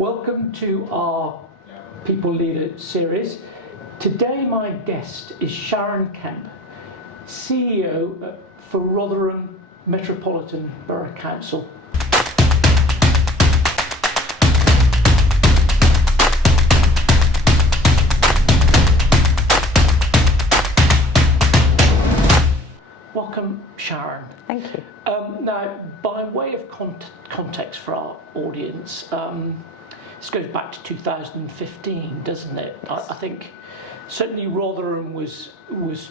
Welcome to our People Leader series. Today my guest is Sharon Kemp, CEO for Rotherham Metropolitan Borough Council. Welcome, Sharon. Thank you. Now, by way of context for our audience, this goes back to 2015, doesn't it? I think certainly Rotherham was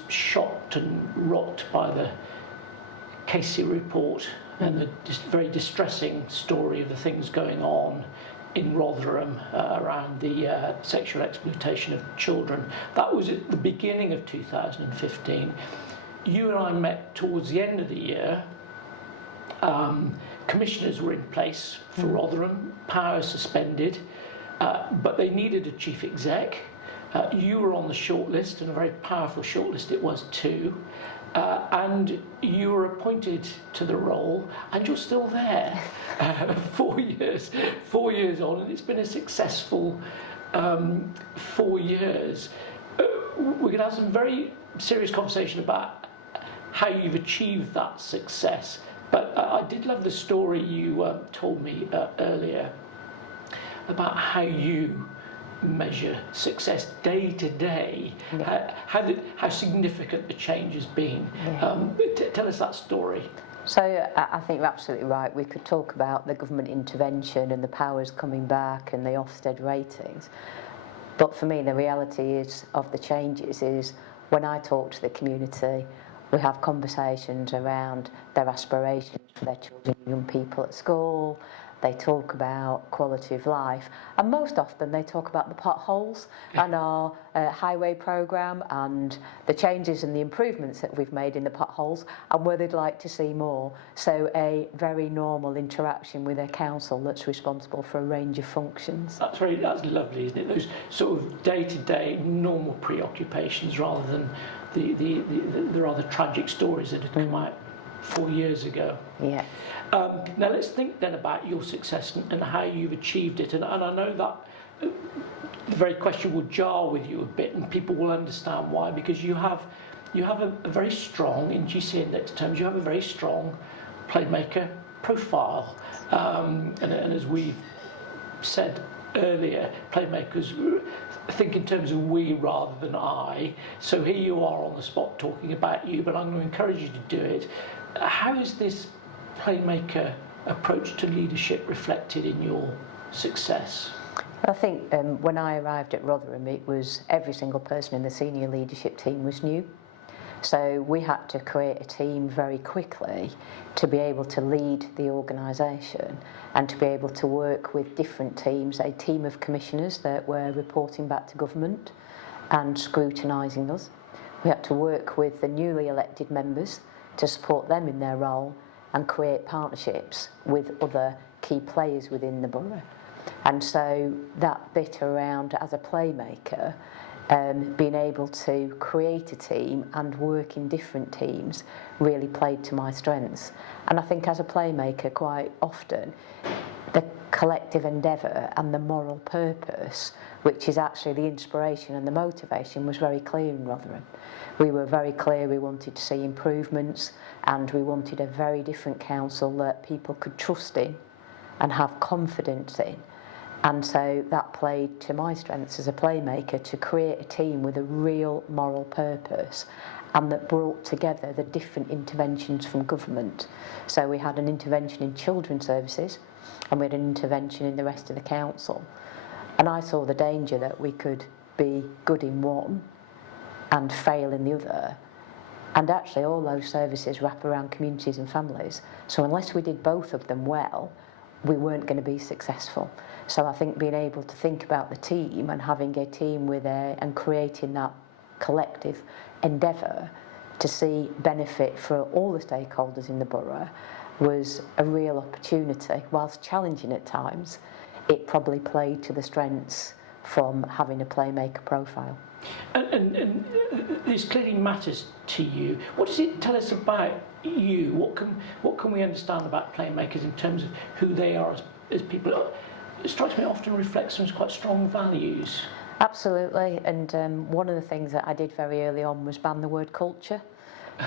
shocked and rocked by the Casey report and the very distressing story of the things going on in Rotherham around the sexual exploitation of children. That was at the beginning of 2015. You and I met towards the end of the year. Commissioners were in place for Rotherham, powers suspended, but they needed a chief exec. You were on the shortlist, and a very powerful shortlist it was too. And you were appointed to the role, and you're still there 4 years on, and it's been a successful 4 years. We're going to have some very serious conversation about how you've achieved that success. But I did love the story you told me earlier about how you measure success day to day, how significant the change has been. Tell us that story. So I think you're absolutely right. We could talk about the government intervention and the powers coming back and the Ofsted ratings. But for me, the reality of the changes is when I talk to the community, we have conversations around their aspirations for their children and young people at school. They talk about quality of life, and most often they talk about the potholes and our highway programme and the changes and the improvements that we've made in the potholes and where they'd like to see more. So a very normal interaction with a council that's responsible for a range of functions. That's lovely, isn't it? Those sort of day-to-day normal preoccupations rather than the rather tragic stories that had come out 4 years ago. Yeah. Now let's think then about your success and how you've achieved it. And I know that the very question will jar with you a bit, and people will understand why, because you have a very strong, in GC index terms, you have a very strong playmaker profile. And as we've said earlier, playmakers think in terms of we rather than I. So here you are on the spot talking about you, but I'm going to encourage you to do it. How is this playmaker approach to leadership reflected in your success? I think when I arrived at Rotherham, it was every single person in the senior leadership team was new. So we had to create a team very quickly to be able to lead the organisation and to be able to work with different teams, a team of commissioners that were reporting back to government and scrutinising us. We had to work with the newly elected members to support them in their role and create partnerships with other key players within the borough. And so that bit around as a playmaker, being able to create a team and work in different teams really played to my strengths. And I think as a playmaker, quite often, the collective endeavour and the moral purpose, which is actually the inspiration and the motivation, was very clear in Rotherham. We were very clear we wanted to see improvements, and we wanted a very different council that people could trust in and have confidence in. And so that played to my strengths as a playmaker to create a team with a real moral purpose and that brought together the different interventions from government. So we had an intervention in children's services and we had an intervention in the rest of the council. And I saw the danger that we could be good in one and fail in the other. And actually all those services wrap around communities and families. So unless we did both of them well, we weren't going to be successful. So I think being able to think about the team and having a team and creating that collective endeavour to see benefit for all the stakeholders in the borough was a real opportunity. Whilst challenging at times, it probably played to the strengths from having a playmaker profile. And this clearly matters to you. What does it tell us about you? What can we understand about playmakers in terms of who they are as people? it strikes me often reflects some quite strong values. Absolutely, and one of the things that I did very early on was ban the word culture,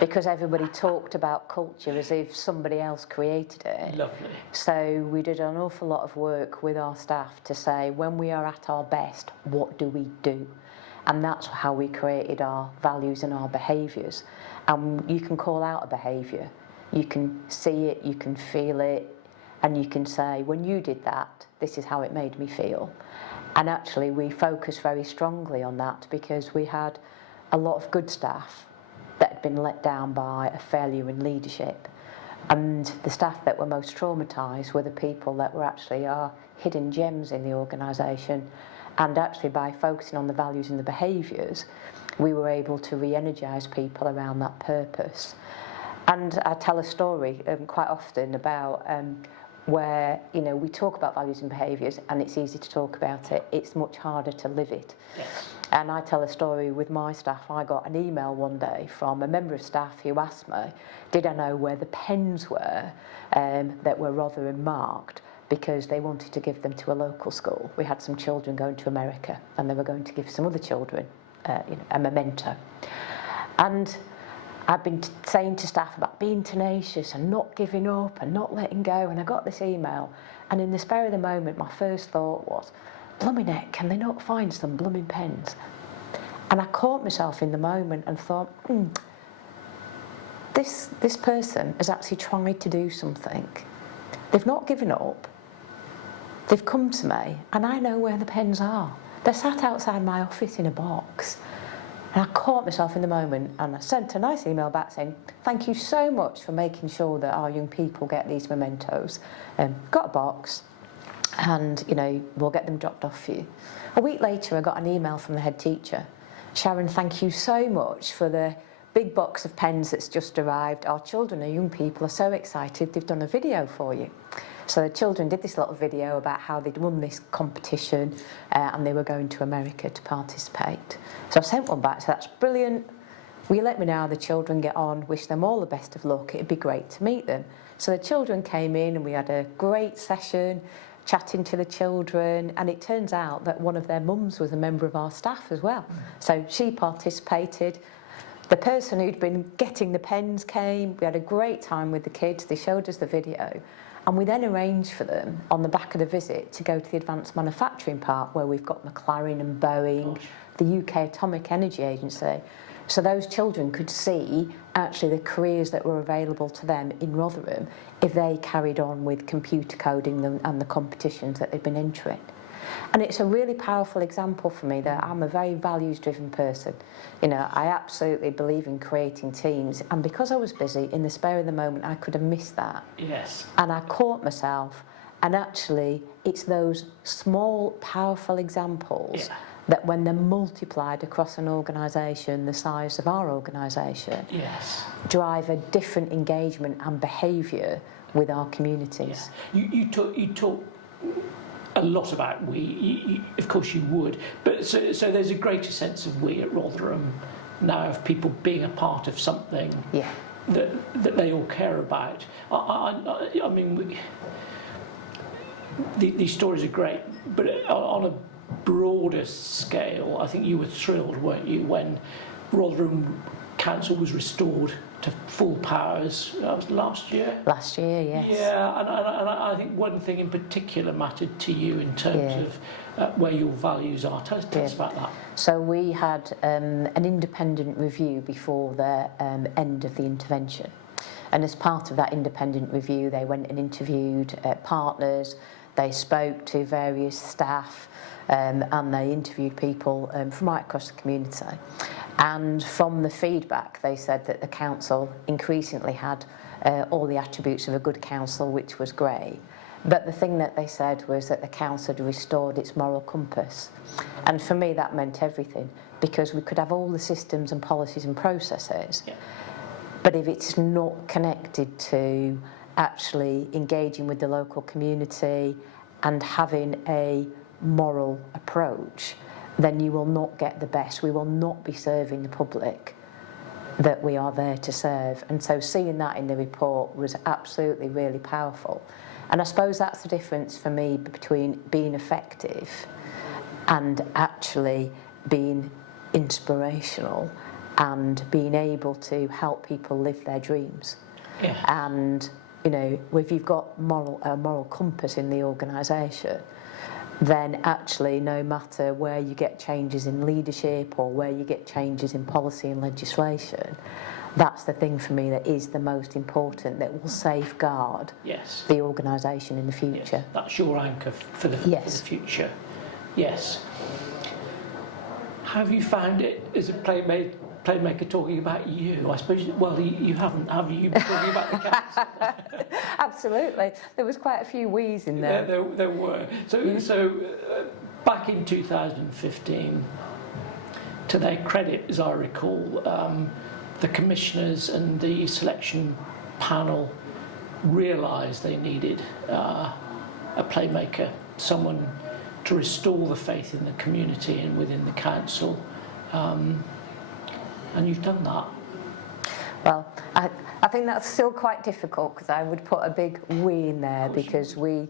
because everybody talked about culture as if somebody else created it. Lovely. So we did an awful lot of work with our staff to say, when we are at our best, what do we do? And that's how we created our values and our behaviours. And you can call out a behaviour, you can see it, you can feel it, and you can say, when you did that, this is how it made me feel. And actually we focused very strongly on that, because we had a lot of good staff that had been let down by a failure in leadership. And the staff that were most traumatised were the people that were actually our hidden gems in the organisation. And actually by focusing on the values and the behaviours, we were able to re-energise people around that purpose. And I tell a story quite often about where, you know, we talk about values and behaviours and it's easy to talk about it, it's much harder to live it. Yes. And I tell a story with my staff. I got an email one day from a member of staff who asked me, did I know where the pens were that were Rotherham marked, because they wanted to give them to a local school. We had some children going to America and they were going to give some other children a memento. And I've been saying to staff about being tenacious and not giving up and not letting go, and I got this email, and in the spur of the moment my first thought was, blooming heck, can they not find some blooming pens? And I caught myself in the moment and thought, this person has actually tried to do something. They've not given up, they've come to me, and I know where the pens are. They're sat outside my office in a box. And I caught myself in the moment and I sent a nice email back saying, thank you so much for making sure that our young people get these mementos. Got a box and, you know, we'll get them dropped off for you. A week later I got an email from the head teacher. Sharon, thank you so much for the big box of pens that's just arrived. Our children, our young people are so excited, they've done a video for you. So the children did this little video about how they'd won this competition and they were going to America to participate. So I sent one back, so that's brilliant. Will you let me know how the children get on? Wish them all the best of luck. It'd be great to meet them. So the children came in and we had a great session chatting to the children, and it turns out that one of their mums was a member of our staff as well. So she participated. The person who'd been getting the pens came. We had a great time with the kids. They showed us the video. And we then arranged for them, on the back of the visit, to go to the Advanced Manufacturing Park, where we've got McLaren and Boeing, the UK Atomic Energy Agency. So those children could see actually the careers that were available to them in Rotherham if they carried on with computer coding and the competitions that they'd been entering. And it's a really powerful example for me that I'm a very values-driven person. You know, I absolutely believe in creating teams, and because I was busy, in the spur of the moment, I could have missed that. Yes. And I caught myself, and actually, it's those small, powerful examples that when they're multiplied across an organisation the size of our organisation, drive a different engagement and behaviour with our communities. Yeah. You talk a lot about we, of course you would, but so there's a greater sense of we at Rotherham now, of people being a part of something that they all care about. I mean, these stories are great, but on a broader scale, I think you were thrilled, weren't you, when Rotherham Council was restored to full powers. That was last year? Last year, yes. Yeah, and I think one thing in particular mattered to you in terms of where your values are. Tell us about that. So we had an independent review before the end of the intervention. And as part of that independent review, they went and interviewed partners, they spoke to various staff, and they interviewed people from right across the community. And from the feedback, they said that the council increasingly had all the attributes of a good council, which was great. But the thing that they said was that the council had restored its moral compass. And for me, that meant everything, because we could have all the systems and policies and processes, but if it's not connected to actually engaging with the local community and having a moral approach, then you will not get the best. We will not be serving the public that we are there to serve. And so seeing that in the report was absolutely really powerful. And I suppose that's the difference for me between being effective and actually being inspirational and being able to help people live their dreams. Yeah. And, you know, if you've got a moral compass in the organisation, then actually no matter where you get changes in leadership or where you get changes in policy and legislation, that's the thing for me that is the most important, that will safeguard Yes. the organisation in the future. Yes. That's your anchor for the future. Yes. Have you found it as a playmaker talking about you? I suppose, well, you haven't, have you? Been talking about the council. Absolutely. There was quite a few we's in there. There were. So back in 2015, to their credit, as I recall, the commissioners and the selection panel realised they needed a playmaker, someone to restore the faith in the community and within the council. And you've done that. Well, I think that's still quite difficult, because I would put a big we in there, because we,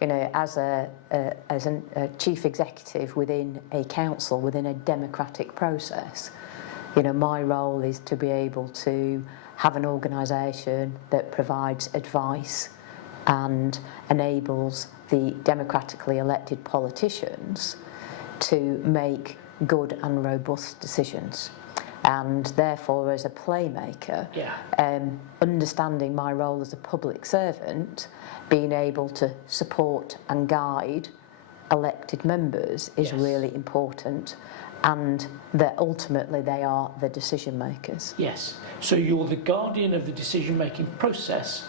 you know, as a chief executive within a council, within a democratic process, you know, my role is to be able to have an organisation that provides advice and enables the democratically elected politicians to make good and robust decisions. And therefore, as a playmaker, understanding my role as a public servant, being able to support and guide elected members is really important, and that ultimately they are the decision makers. Yes. So you're the guardian of the decision-making process,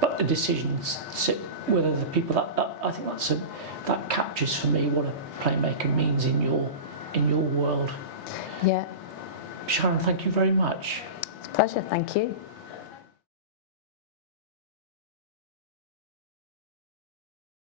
but the decisions sit with other people. That I think that captures for me what a playmaker means in your world. Yeah. Sharon, thank you very much. It's a pleasure, thank you.